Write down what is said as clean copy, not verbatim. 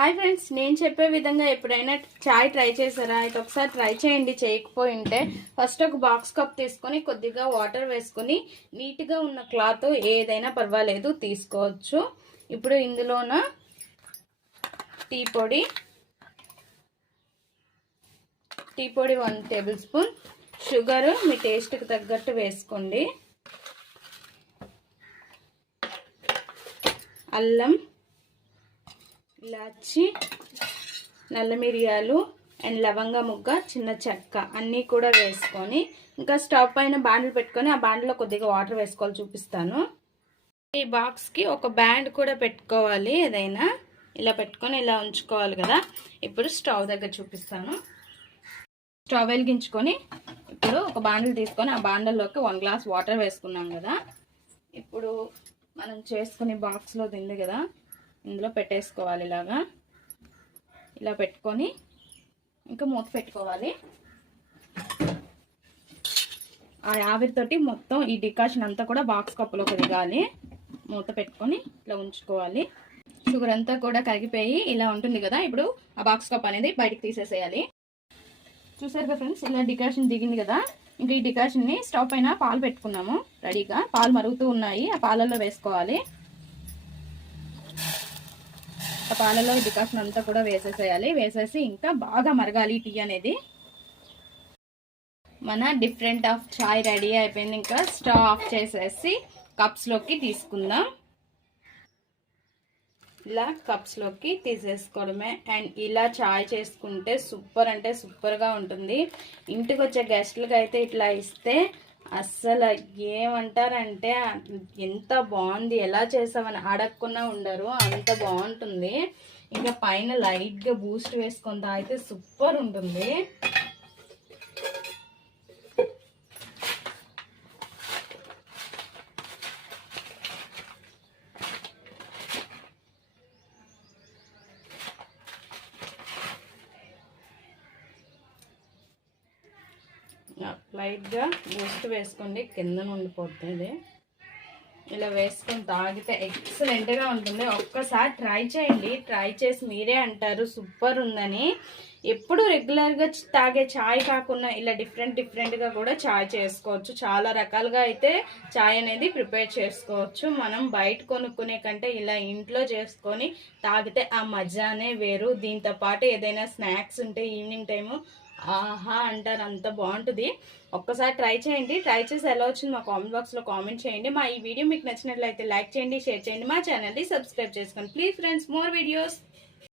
Hi friends, నేను చెప్పే విధంగా ఎప్పుడైనా చాయ్ ట్రై చేశారా? అయితే ఒకసారి ట్రై చేయండి. చేయకపోయి ఉంటే ఫస్ట్ ఒక బాక్స్ కప్ తీసుకొని కొద్దిగా వాటర్ వేసుకొని నీట్గా ఉన్న క్లాత్ ఏదైనా పర్వాలేదు తీసుకోవచ్చు. ఇప్పుడు ఇందులోన టీ పొడి 1 టేబుల్ స్పూన్, షుగర్ మీ టేస్ట్కి తగ్గట్టు వేసుకోండి, అల్లం, ఇలాచి, నల్ల మిరియాలు అండ్ లవంగ ముగ్గ, చిన్న చెక్క అన్నీ కూడా వేసుకొని ఇంకా స్టవ్ పైన బాండిల్ పెట్టుకొని ఆ బాండిలో కొద్దిగా వాటర్ వేసుకోవాలి, చూపిస్తాను. ఈ బాక్స్కి ఒక బ్యాండ్ కూడా పెట్టుకోవాలి, ఏదైనా ఇలా పెట్టుకొని ఇలా ఉంచుకోవాలి కదా. ఇప్పుడు స్టవ్ దగ్గర చూపిస్తాను. స్టవ్ వెలిగించుకొని ఇప్పుడు ఒక బాండిల్ తీసుకొని ఆ బాండిల్లోకి 1 గ్లాస్ వాటర్ వేసుకున్నాం కదా. ఇప్పుడు మనం చేసుకునే బాక్స్లో తింది కదా, ఇందులో పెట్టేసుకోవాలి. ఇలా పెట్టుకొని ఇంకా మూత పెట్టుకోవాలి. ఆ ఆవిరితోటి మొత్తం ఈ డికాషన్ అంతా కూడా బాక్స్ కప్పులోకి దిగాలి. మూత పెట్టుకొని ఇట్లా ఉంచుకోవాలి. షుగర్ అంతా కూడా కరిగిపోయి ఇలా ఉంటుంది కదా. ఇప్పుడు ఆ బాక్స్ కప్ అనేది బయటికి తీసేసేయాలి. చూసారు కదా ఫ్రెండ్స్, ఇలా డికాషన్ దిగింది కదా. ఇంకా ఈ డికాషన్ని స్టవ్ పైన పాలు పెట్టుకున్నాము రెడీగా. పాలు మరుగుతూ ఉన్నాయి, ఆ పాలల్లో వేసుకోవాలి. ఆ పాలలో డికాషన్ అంతా కూడా వేసేసేయాలి. వేసేసి ఇంకా బాగా మరగాలి టీ అనేది. మన డిఫరెంట్ ఆఫ్ చాయ్ రెడీ అయిపోయింది. ఇంకా స్టవ్ ఆఫ్ చేసేసి కప్స్లోకి తీసుకుందాం. ఇలా కప్స్లోకి తీసేసుకోవడమే. అండ్ ఇలా చాయ్ చేసుకుంటే సూపర్ అంటే సూపర్గా ఉంటుంది. ఇంటికి వచ్చే గెస్ట్లకి అయితే ఇట్లా ఇస్తే అస్సలు ఏమంటారంటే ఎంత బాగుంది, ఎలా చేసామని అడగకుండా ఉండరు, అంత బాగుంటుంది. ఇంకా పైన లైట్గా బూస్ట్ వేసుకొని తాగితే సూపర్ ఉంటుంది. లైట్గా బూస్ట్ వేసుకోండి, కింద ఉండిపోతుంది. ఇలా వేసుకొని తాగితే ఎక్సలెంట్గా ఉంటుంది. ఒక్కసారి ట్రై చేయండి. ట్రై చేసి మీరే అంటారు సూపర్ ఉందని. ఎప్పుడు రెగ్యులర్గా తాగే చాయ్ కాకుండా ఇలా డిఫరెంట్గా కూడా చాయ్ చేసుకోవచ్చు. చాలా రకాలుగా అయితే చాయ్ అనేది ప్రిపేర్ చేసుకోవచ్చు. మనం బయట కొనుక్కునే కంటే ఇలా ఇంట్లో చేసుకొని తాగితే ఆ మజానే వేరు. దీంతో పాటు ఏదైనా స్నాక్స్ ఉంటే ఈవినింగ్ టైము ఆహా అంటారు, అంత బాగుంటుంది. ఒక్కసారి ట్రై చేయండి. ట్రై చేసి ఎలా వచ్చింది మా కామెంట్ బాక్స్లో కామెంట్ చేయండి. మా ఈ వీడియో మీకు నచ్చినట్లయితే లైక్ చేయండి, షేర్ చేయండి, మా ఛానల్ని సబ్స్క్రైబ్ చేసుకోండి. Please friends, more videos.